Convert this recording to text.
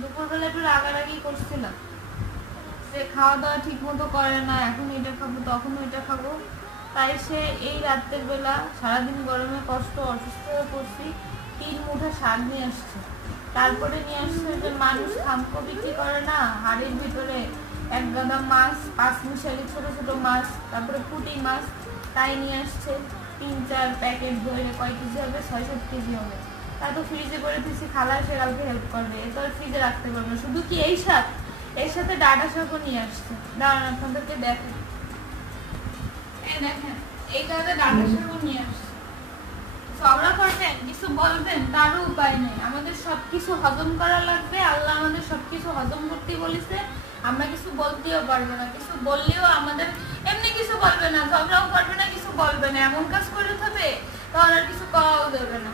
দুপুরবেলা একটু রাগারাগি করছিলাম যে খাওয়া দাওয়া ঠিক মতো করে না, এখন এটা খাবো তখন ওইটা খাবো। তাই সে এই রাতের বেলা সারাদিন গরমে কষ্ট অসুস্থ হয়ে পড়ছি, 3 মুঠা শাক নিয়ে আসছে। তারপরে নিয়ে আসছে যে মানুষ খামকো বিক্রি করে না, হাড়ির ভিতরে এক গাদা মাছ, 5 মিশালি ছোট ছোট মাছ, তারপরে পুঁটি মাছ, তাই নিয়ে আসছে 3-4 প্যাকেট ধরে। কয় কেজি হবে? 6-7 কেজি হবে। তা তো ফ্রিজে করে দিচ্ছি, খালা এসে কালকে হেল্প করবে, এ তো আর ফ্রিজে রাখতে পারবো না। শুধু কি এই শাক, এর সাথে ডাটা শাকও নিয়ে আসছে। দাঁড়ান আপনাদেরকে দেখেন, এই দেখেন এই গাদা ডাটা শাকও নিয়ে আসছে। ঝগড়া করবেন, কিছু বলবেন, তারও উপায় নেই। আমাদের সবকিছু হজম করা লাগবে, আল্লাহ আমাদের সবকিছু হজম করতে বলেছে। আমরা কিছু বলতেও পারবো না, কিছু বললেও আমাদের এমনি কিছু বলবে না, ঝগড়াও করবে না, কিছু বলবে না, এমন কাজ করে থাকবে তখন আর কিছু পাওয়াও দেবে না।